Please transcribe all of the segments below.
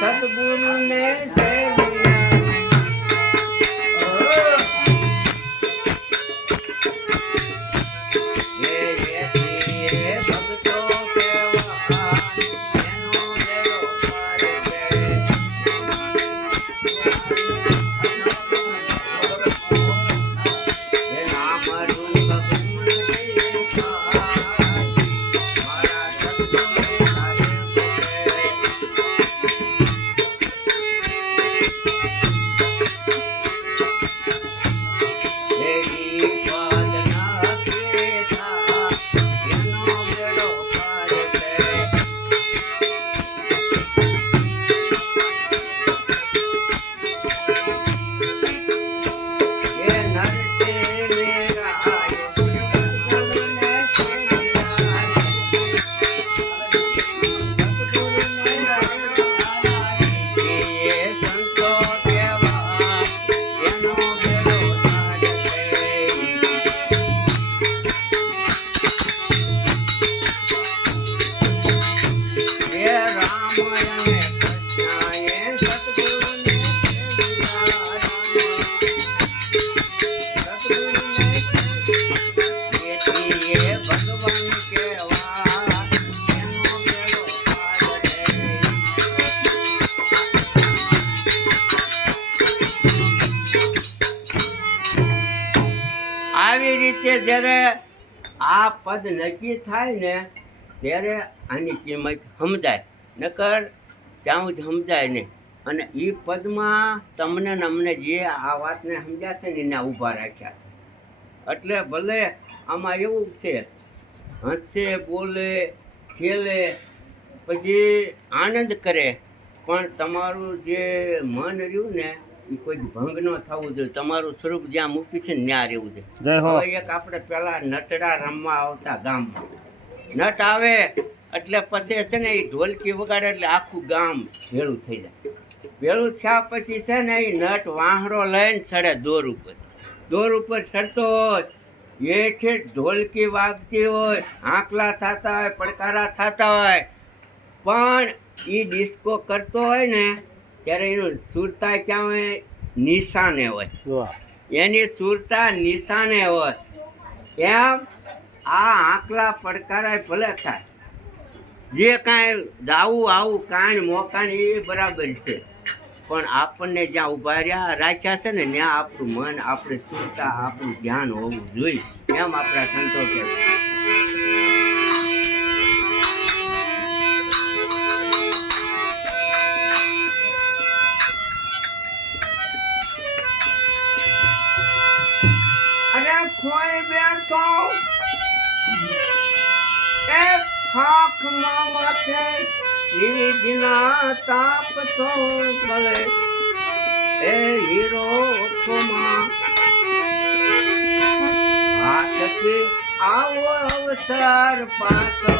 સદગુરુ ને આવી રીતે જ્યારે આ પદ નક્કી થાય ને ત્યારે આની કિંમત સમજાય, નકર ત્યાં જ સમજાય નહીં. અને એ પદમાં તમને ને અમને જે આ વાતને સમજાશે ને એને ઊભા રાખ્યા છે. એટલે ભલે આમાં એવું છે, હસે બોલે ખેલે પછી આનંદ કરે, પણ તમારું જે મન રહ્યું ને એ કોઈ ભંગ ન થવું જોઈએ. તમારું સ્વરૂપ જ્યાં મૂક્યું છે ને ત્યાં રહેવું છે. હવે એક આપણે પેલા નટડા રમવા આવતા ગામમાં, નટ આવે એટલે પછી છે ને એ ઢોલકી વગાડે એટલે આખું ગામ ભેળું થઈ જાય. ભેળું થયા પછી છે ને એ નટ વાહરો લઈને ચડે દોર ઉપર. દોર ઉપર ચડતો હોય એ છે ઢોલકી વાગતી હોય, આંકલા થતા હોય, પડકારા થતા હોય, પણ એ ડિસ્કો કરતો હોય ને ત્યારે એનું સુરતા ક્યાં હોય? નિશાને હોય. એની સુરતા નિશાને હોય. એમ આ આંકલા પડકારા ભલે થાય, જે કાંઈ દાવું આવું કાંઈ મોકાની એ બરાબર છે, પણ આપણને જ્યાં ઊભા રહ્યા રાખ્યા છે ને ત્યાં આપણું મન, આપણે સુરતા, આપણું ધ્યાન હોવું જોઈએ. એમ આપણા સંતો કહે. ખોઈ બેઠો એક ખાખમાં માથે જીના તાપ તો ભલે એ હીરો ખોમાં હાથથી આવો અવસર પાછો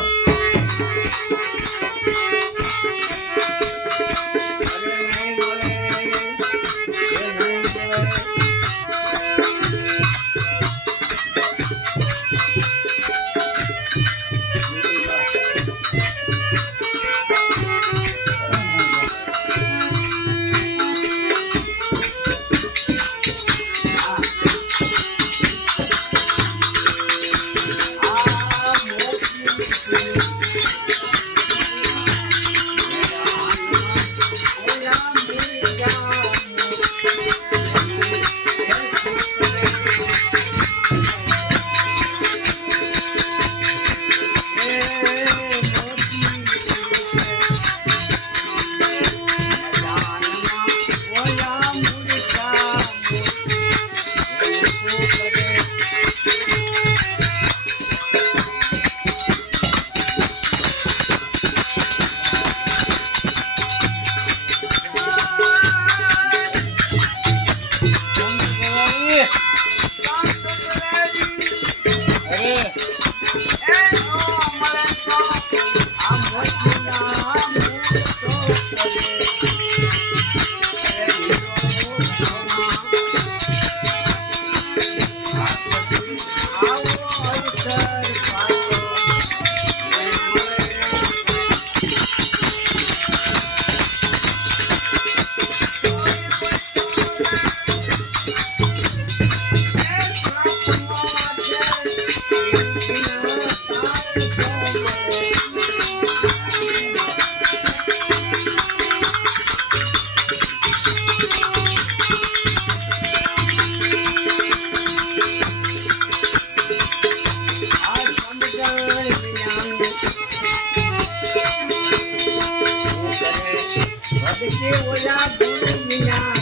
રીતે ઓલા ગુરુ વિના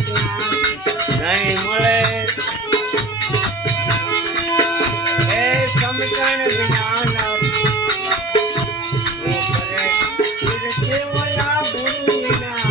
નહીં મળે એ સમજણ વિના ઓલા ગુરુ વિના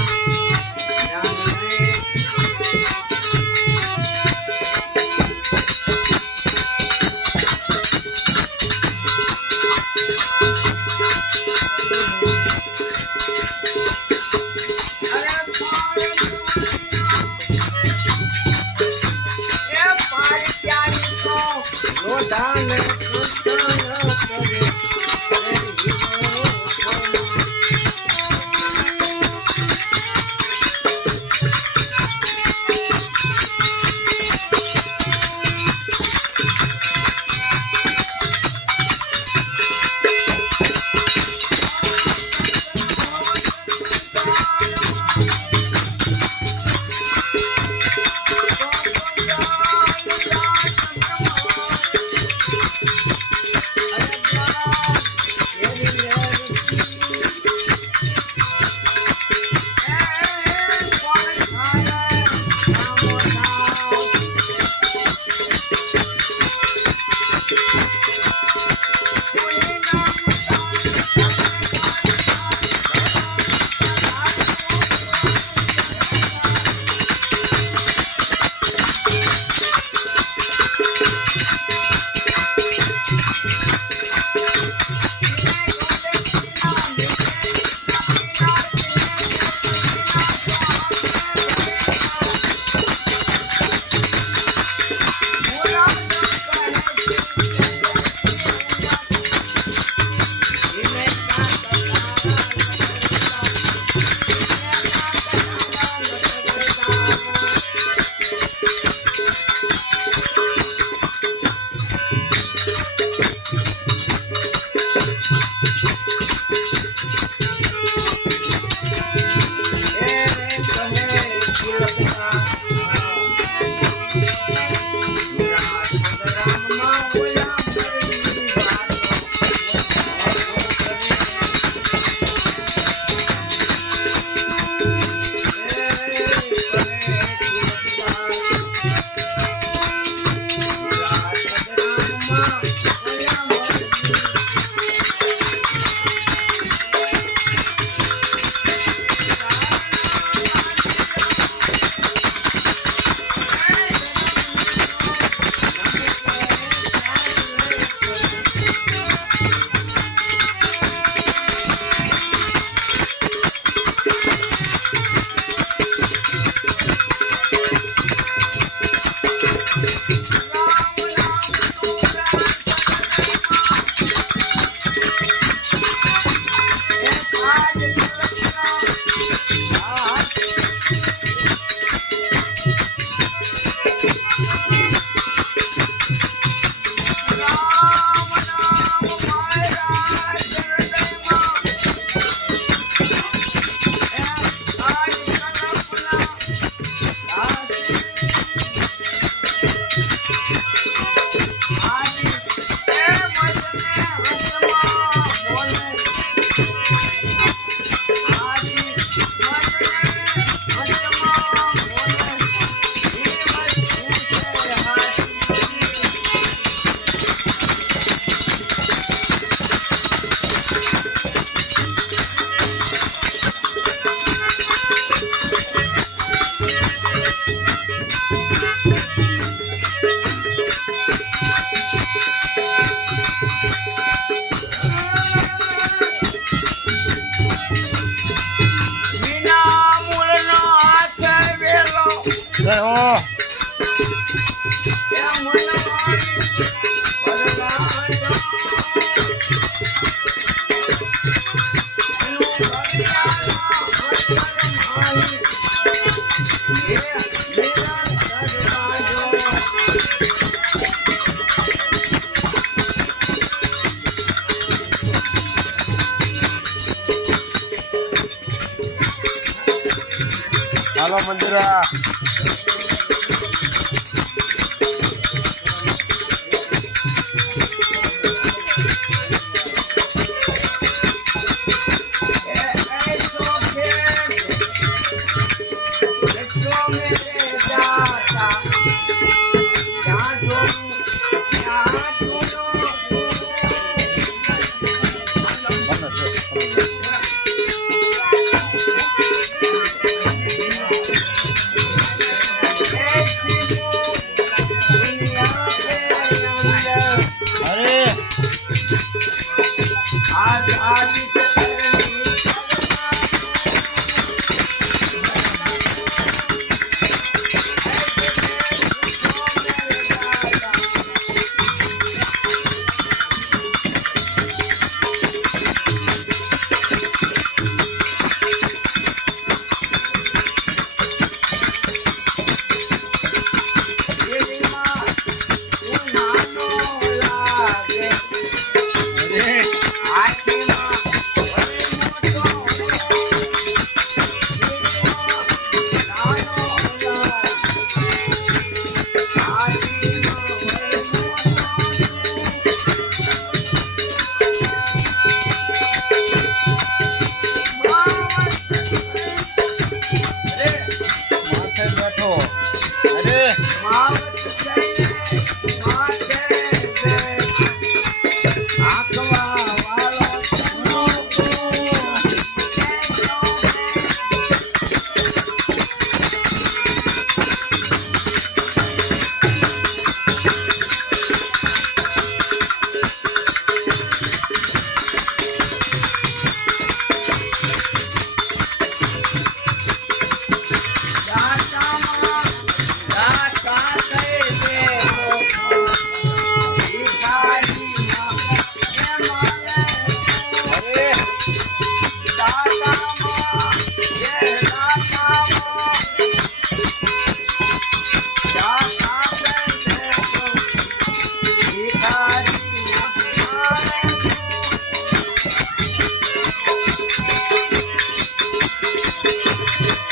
હાલો મંદિરા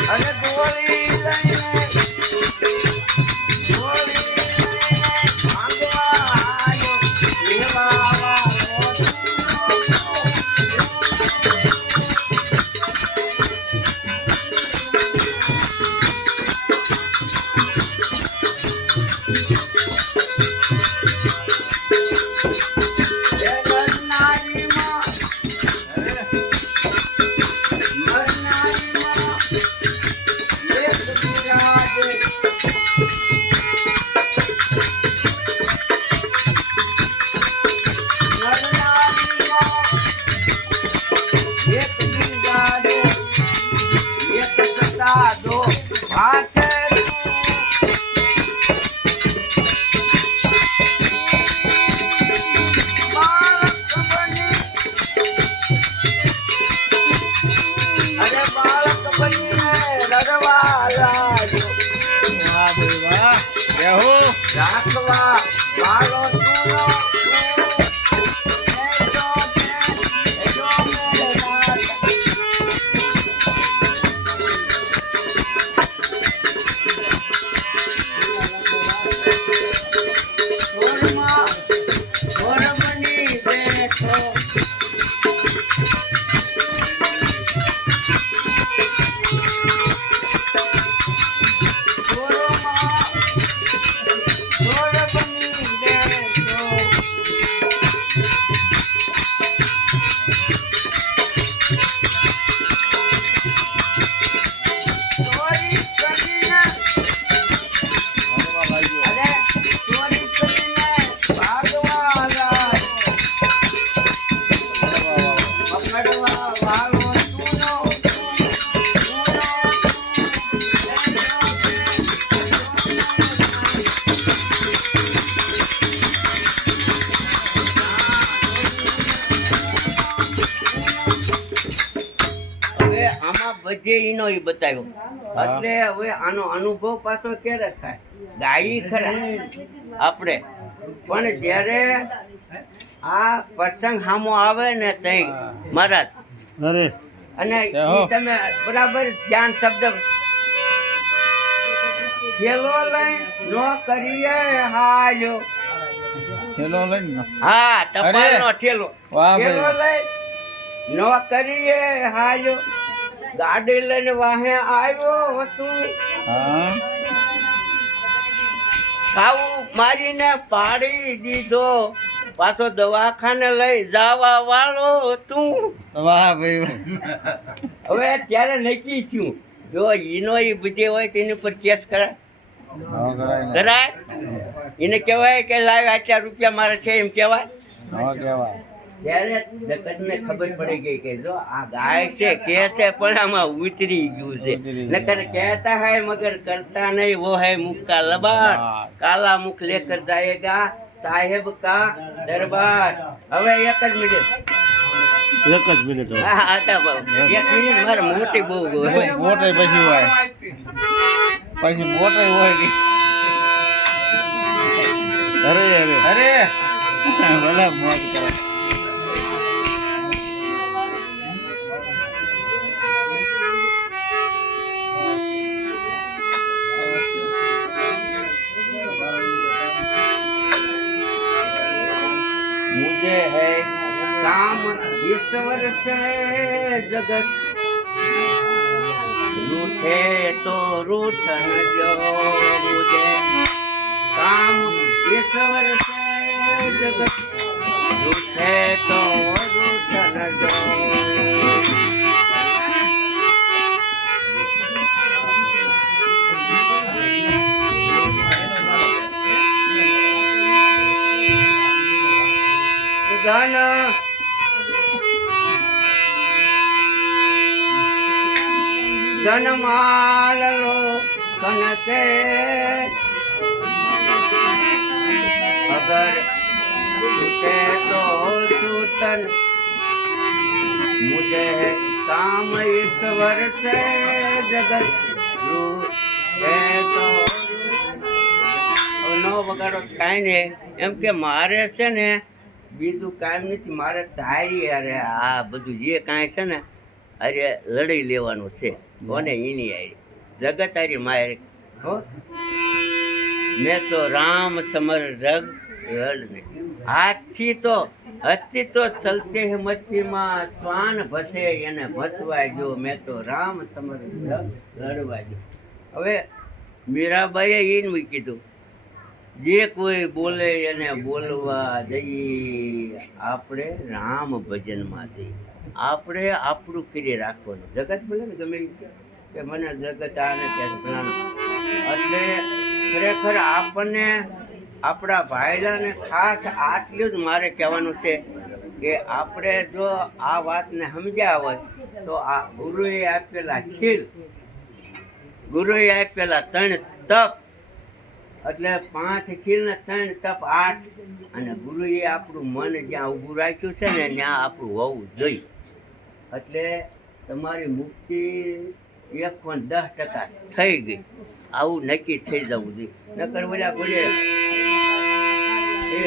અને દોરી લઈને ભાગવા આવ્યો લેવા વાળો રાખવા વાળો બધે ઈનો ઈ બતાવ્યો એટલે હવે આનો અનુભવ પાછો ક્યારે થાય ગાઈ ખરા આપણે પણ જ્યારે આ પ્રસંગ સામો આવે ને તઈ મહારાજ અને ઈ તમે બરાબર ધ્યાન શબ્દ ખેલો લઈ નો કરીએ હાજો થેલો લઈને હા ટપાલનો ઠેલો ખેલો લઈ નો કરીએ હાજો ગાડી લઈને વાહે આવ્યો હતું ખાવું મારીને પાડી દીધો પાછો દવાખાને લઈ જવા વાળો હતું વાહ ભાઈ હવે ત્યારે નક્કી થયું જો ઈનો ઈ બુદ્ધિ હોય તેની પર કેસ કરાય એને કહેવાય કે લાવ આટલા રૂપિયા મારે છે એમ કહેવાય ત્યારે જગતને ખબર પડી ગઈ કે જો આ ગાય છે કે છે પણ આમાં ઉતરી ગયું છે નકર કહેતા હૈ મગર કરતા નહીં વો હૈ મુખ કા લબાડ કાલા મુખ લેકર જાયેગા સાહેબ કા દરબાર હવે એક જ મિનિટ હા આટા બાબુ 1 મિનિટ મારે મોટી બહુ મોટે પછી હોય પછી મોટે હોય અરે અરે અરે ભલા મોજ કરે मुझे है काम ईश्वर से जगत रूठे तो रूठन जो मुझे काम ईश्वर से जगत रूठे तो रूठन जो ધન ધન માલ લો કનતે અગર છૂटे तो छूटन मुझे काम ईश्वर से जगत रूठे तो નો વગાડો કાંઈ નહીં એમ કે મારે છે ને બીજું કાંઈ નથી મારે તારી અરે આ બધું જે કાંઈ છે ને અરે લડી લેવાનું છે કોને એની આરી જગત હારી મારે હો મેં તો રામ સમર રગ રડને હાથથી તો હસ્તી તો ચલતે હે મચ્છીમાં શ્વાન ભસે એને ભસવાય જો મેં તો રામ સમર રગ લડવા જો. હવે મીરાબાઈએ એને કીધું જે કોઈ બોલે એને બોલવા દઈએ આપણે રામ ભજનમાં દઈએ આપણે આપણું કરી રાખવાનું જગત બોલે ને ગમે કે મને જગત આને કે ફલાણું એટલે ખરેખર આપણને આપણા ભાઈલાને ખાસ આટલું જ મારે કહેવાનું છે કે આપણે જો આ વાતને સમજ્યા હોય તો આ ગુરુએ આપેલા શીલ ગુરુએ આપેલા 3 તપ એટલે 5 ખીલ ને 3 તપ 8 અને ગુરુએ આપણું મન જ્યાં ઊભું રાખ્યું છે ને ત્યાં આપણું હોવું જોઈએ એટલે તમારી મુક્તિ 1.10% થઈ ગઈ આવું નક્કી થઈ જવું જોઈએ નકર બોલ્યા બોલે એ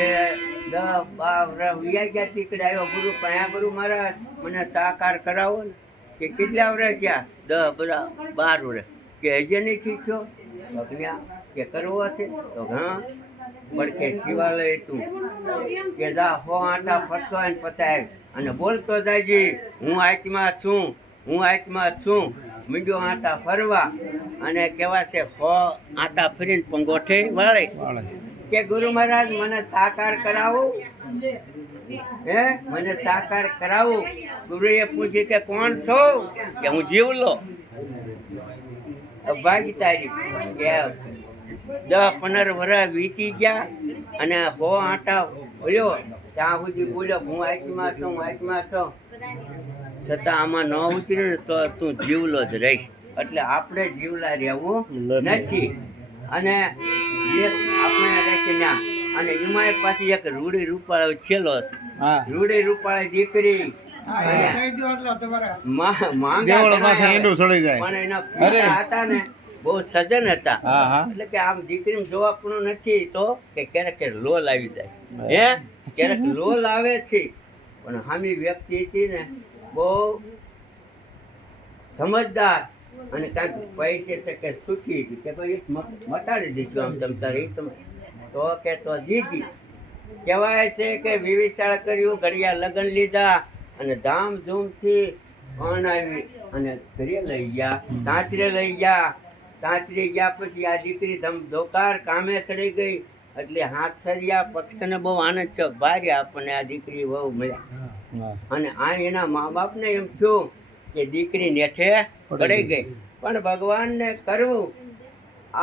10-12 વ્યા ગયા તીકડે આવ્યો ગુરુ પાયા ગુરુ મહારાજ મને સાકાર કરાવો ને કે કેટલા વર્ષ થયા 10-12 વર્ષ કે હજી નહીં શીખ્યો કે કરવો છે તો હા પડખે શિવાલય તું કે જા 100 આંટા ફરતો હોય ને પતાય અને બોલતો જાયજી હું આત્મા છું મીંડો આંટા ફરવા અને કેવા છે 100 આંટા ફરીને પંગોઠે વાળે કે ગુરુ મહારાજ મને સાકાર કરાવો હે મને સાકાર કરાવો ગુરુએ પૂછ્યું કે કોણ છો કે હું જીવલો ભાગી તારી કે 10-15 વર્ષ વીતી ગયા અને 100 આંટા ભર્યો ત્યાં સુધી બોલ્યો હું આત્મા છું છતાં આમાં ન ઉતર્યું ને તો તું જીવલો જ રહીશ એટલે આપણે જીવલા રહેવું નથી અને જે આપણે રાખી ના અને એમાં પાછી એક રૂડી રૂપાળો છેલ્લો છે રૂડી રૂપાળી દીકરી પણ એના પિતા હતા ને બહુ સજ્જન હતા એટલે કે આમ દીકરી જોવાપણું નથી તો કે ક્યારેક લોલ આવી જાય હે ક્યારેક લોલ આવે છે પણ હામી વ્યક્તિ હતી ને બહુ સમજદાર અને કાંઈક પૈસે છે કે સુખી હતી કે ભાઈ મટાડી દીધું આમ તમ તારે તો કે તો જીતી કહેવાય છે કે વિવિચાર કર્યું ઘડિયા લગ્ન લીધા અને ધામધૂમથી પરણાવી અને ઘરે લઈ ગયા સાસરે લઈ ગયા સાસરે ગયા પછી આ દીકરી ધમધોકાર કામે ચડી ગઈ એટલે હાથસરિયા પક્ષને બહુ આનંદ છે ભારે આપણને આ દીકરી બહુ મળ્યા અને આ એના મા બાપને એમ થયું કે દીકરી નેઠે પડી ગઈ પણ ભગવાનને કરવું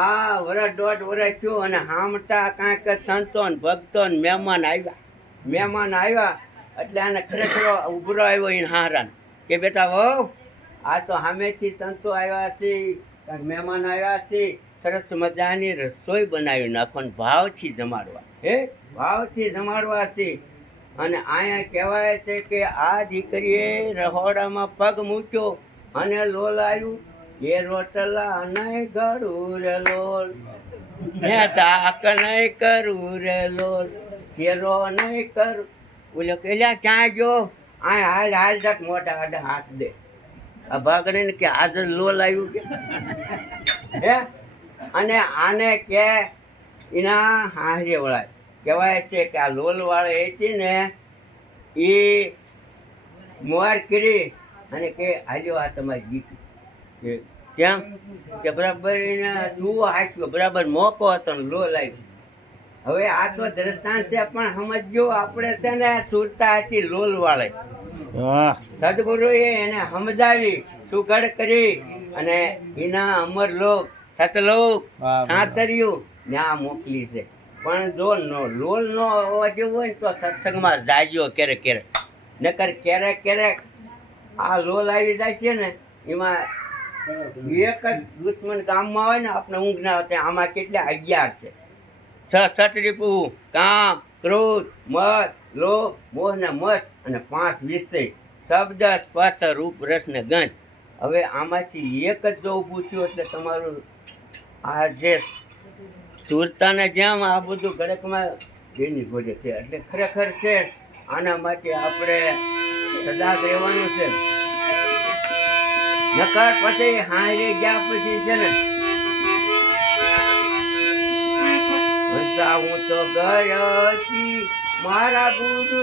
આ વર્ષ 1.5 વર્ષ થયું અને હામટા કાંઈક સંતો ને ભક્તો ને મહેમાન આવ્યા એટલે આને ખરેખર ઉભરો આવ્યો એને હારાન કે બેટા વહુ આ તો સામેથી સંતો આવ્યા છે કાંઈક મહેમાન આવ્યા છે સરસ મજાની રસોઈ બનાવી નાખો ભાવથી જમાડવા છે અને અહીંયા કહેવાય છે કે આ દીકરીએ રહોડામાં પગ મૂક્યો અને લોલ આવ્યું એ રોટલા નહીં કરું રે લોલ ને ચાક નહીં કરું રે લોલ શેરો નહીં કરું બોલો કે ક્યાં ગયો આ હાલ તક મોટા આડા હાથ દે આ ભાગને કે આજ લોલ આવ્યું કે હે અને આને કે એના હારે વળાય કહેવાય છે કે આ લોલવાળે હતી ને એ મોર કરી અને કે હાલ્યો આ તમારી દીકરી કે કેમ કે બરાબર એને જુઓ હાસ્યો બરાબર મોકો હતો ને લોલ આવ્યો હવે આ તો દ્રષ્ટાંત છે પણ સમજજો આપણે છે ને સુરતા હતી લોલ વાળે સદગુરુએ એને સમજાવી સુઘડ કરી અને એના અમર લોક સતલોક સાંતર્યું ત્યાં મોકલી છે પણ જો લોલ નો હોવા જેવું હોય ને તો સત્સંગમાં જાગ્યો ક્યારેક નકર ક્યારેક આ લોલ આવી જાય છે ને એમાં એક જ દુશ્મન ગામમાં હોય ને આપણે ઊંઘ ના આવતા આમાં કેટલા 11 છે સતરીપુ કામ ક્રોધ મદ લોભ મોહ ને મત અને 5 વિષય શબ્દ સ્પર્શ રૂપ રસ ને ગંધ હવે આમાંથી એક જ જો ઊભું થયું એટલે તમારું આ જે સુરતાને જેમ આ બધું ગળકમાં જેની ઘોડે છે એટલે ખરેખર છે આના માટે આપણે સજાગ રહેવાનું છે નકર પછી હારે ગયા પછી છે ને હંસા હું તો ગયતી મારા ગુરુ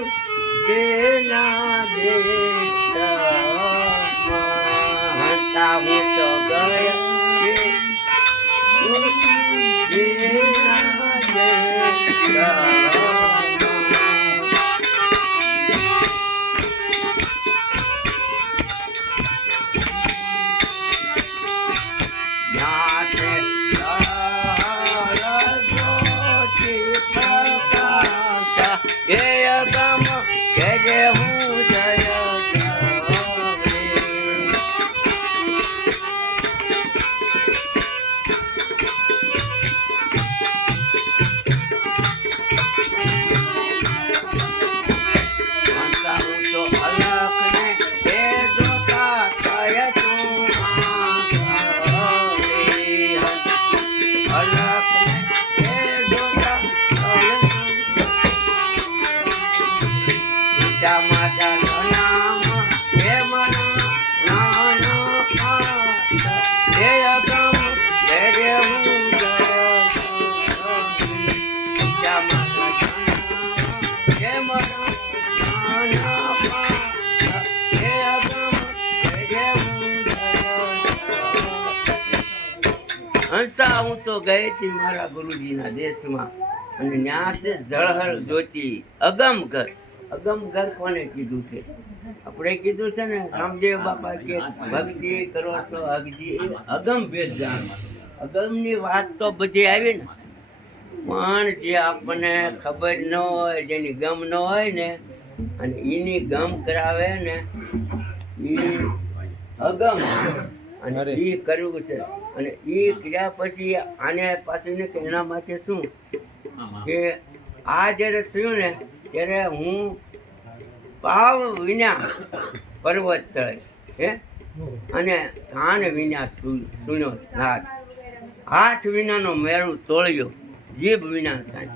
દેના દેશમાં હંસા હું તો ગયતી ગુરુ દેના દેશમાં હંસા હું તો ગઈ હતી મારા ગુરુજીના દેશમાં અને ત્યાં છે જળહર જોતી અગમ ઘર કોને કીધું છે? આપણે કીધું છે ને રામદેવ બાપા કે ભક્તિ કરો તો અગજી અગમ ભેદ જાણવા. અગમની વાત તો બધી આવી ને, પણ જે આપણને ખબર ન હોય, જેની ગમ ન હોય ને, અને એની ગમ કરાવે ને એ અગમ. અને એ કરવું છે. અને એ કર્યા પછી આને પાછું ને કે એના માટે શું કે આ જ્યારે થયું ને ત્યારે હું પાવ વિના પર્વત ચડે હે અને કાન વિના સુન્યો નાદ, હાથ વિનાનો મેળું તોળ્યો, જીભ વિના થાય.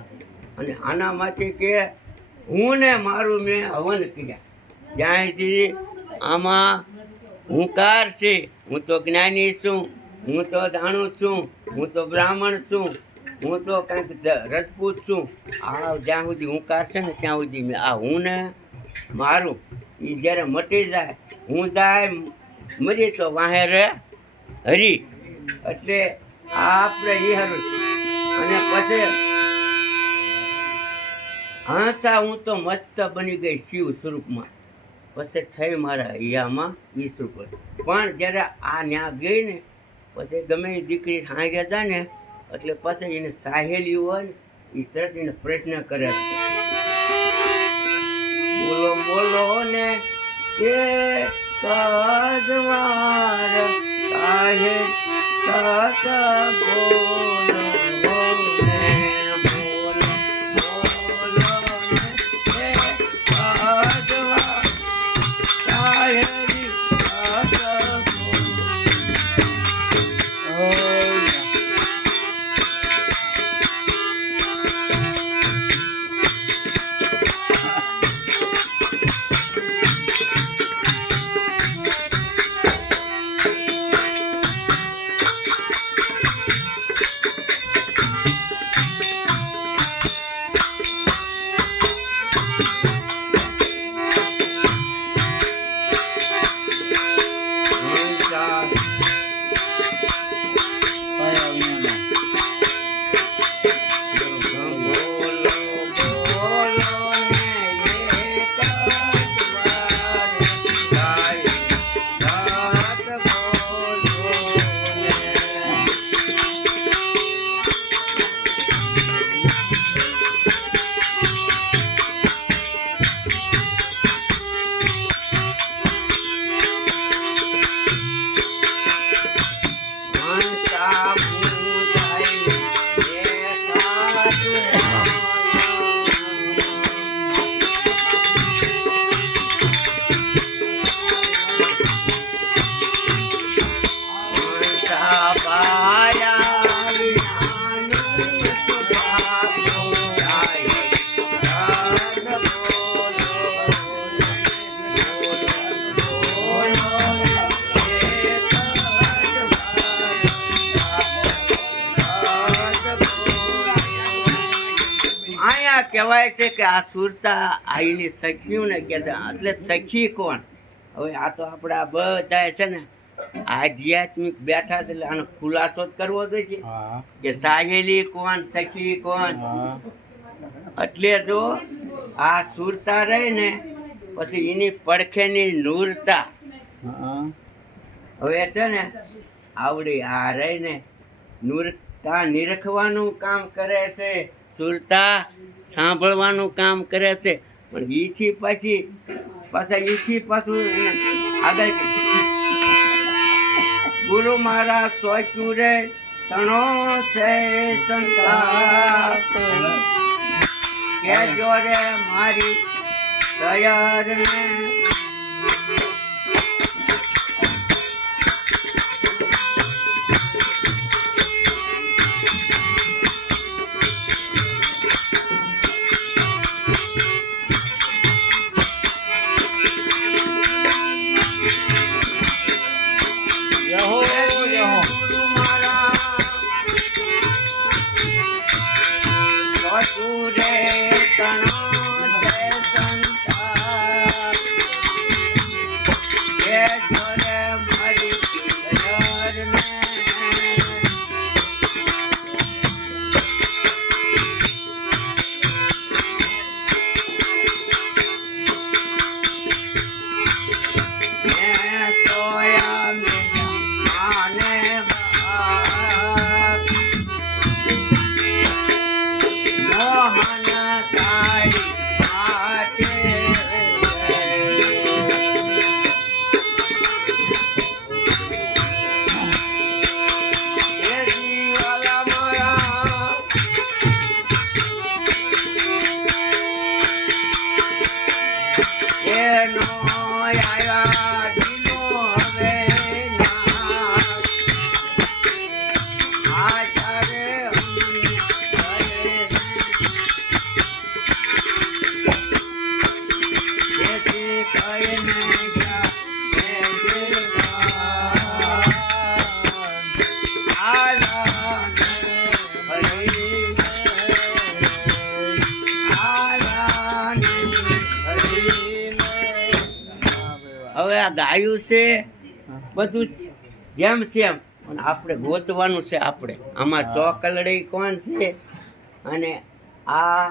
અને આના માટે કે હું ને મારું મેં હવન કર્યા. જ્યાં સુધી આમાં હુંકાર છે, હું તો જ્ઞાની છું, હું તો જાણું છું, હું તો બ્રાહ્મણ છું, હું તો કાંઈક રજપૂત છું. આ જ્યાં સુધી હુંકાર છે ને ત્યાં સુધી મેં આ હું ને મારું એ જ્યારે મટી જાય, હું જાય મરી તો વાહે રે હરી. એટલે આ આપણે એ હરું. અને પછી હંસા હું તો મસ્ત બની ગઈ શિવ સ્વરૂપમાં. પછી થઈ મારા હૈયામાં એ સ્વરૂપ. પણ જ્યારે આ ન્યા ગઈ ને પછી ગમે એ દીકરી સાંજે જાય ને એટલે પછી એને સાહેલી હોય ને એ તરત એને પ્રશ્ન કરે, બોલો બોલો ને એ કદવાર સાહે સત બોલો ને બોલો બોલો ને એ કદવાર સાહેલી સત કહેવાય છે કે આ સુરતા આઈની સખીયું ને કે એટલે સખી કોણ? હવે આ તો આપણે આ બધા છે ને આધ્યાત્મિક બેઠા છે એટલે આનો ખુલાસો જ કરવો જોઈએ હા કે સાહેલી કોણ, સખી કોણ. હા એટલે જો આ સુરતા રહી ને પછી એની પડખેની નૂરતા. હા હવે છે ને આવડી આ રહી ને નૂરતા નિરખવાનું કામ કરે છે, સુરતા સાંભળવાનું કામ કરે છે, પણ ઈથી પછી પાછું આગળ ગુરુ મારા સોચ્યું રે તણો છે સંતાપ કે જોરે મારી તૈયાર ને યહો યહો ગુરુ મારા સોચ્યું રે તણો છે સંતાપ કે જોરે મારી તૈયાર ને મેં સોયા આને બાપ મોહન તારી માટે એ દીવાલા મારા એનો આયા દીનો હવે નાશ. આચારે અમને કરે જેથી કહીને જા હે દેવા. આલાને હરીને, આલાને હરીને. હવે આ ગાયું છે બધું જેમ છે એમ, પણ આપણે ગોતવાનું છે. આપણે આમાં ચોકલડી કોણ છે અને આ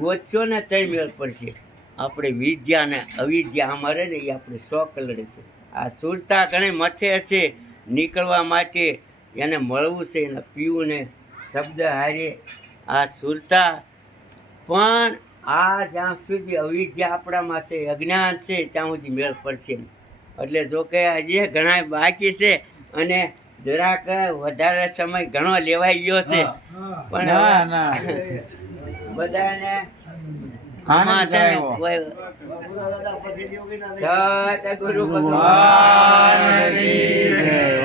ગોતશો ને તઈ મેળ પડશે. આપણે વિદ્યા ને અવિદ્યા અમારે ને એ આપણે ચોકલડી છે. આ સુરતા ઘણી મથે છે નીકળવા માટે, એને મળવું છે, એને પીવું ને શબ્દ હારે આ સુરતા. પણ આ જ્યાં સુધી અવિદ્યા આપણામાં છે, અજ્ઞાન છે, ત્યાં સુધી મેળ પડશે નહીં. એટલે જો કે હજી ઘણા બાકી છે અને જરાક વધારે સમય ઘણો લેવાઈ ગયો છે, પણ ના ના બધાને આનંદ આમાં છે ને થયો. કોઈ જય ગુરુ ભગવાન. ભગવાન કી જય.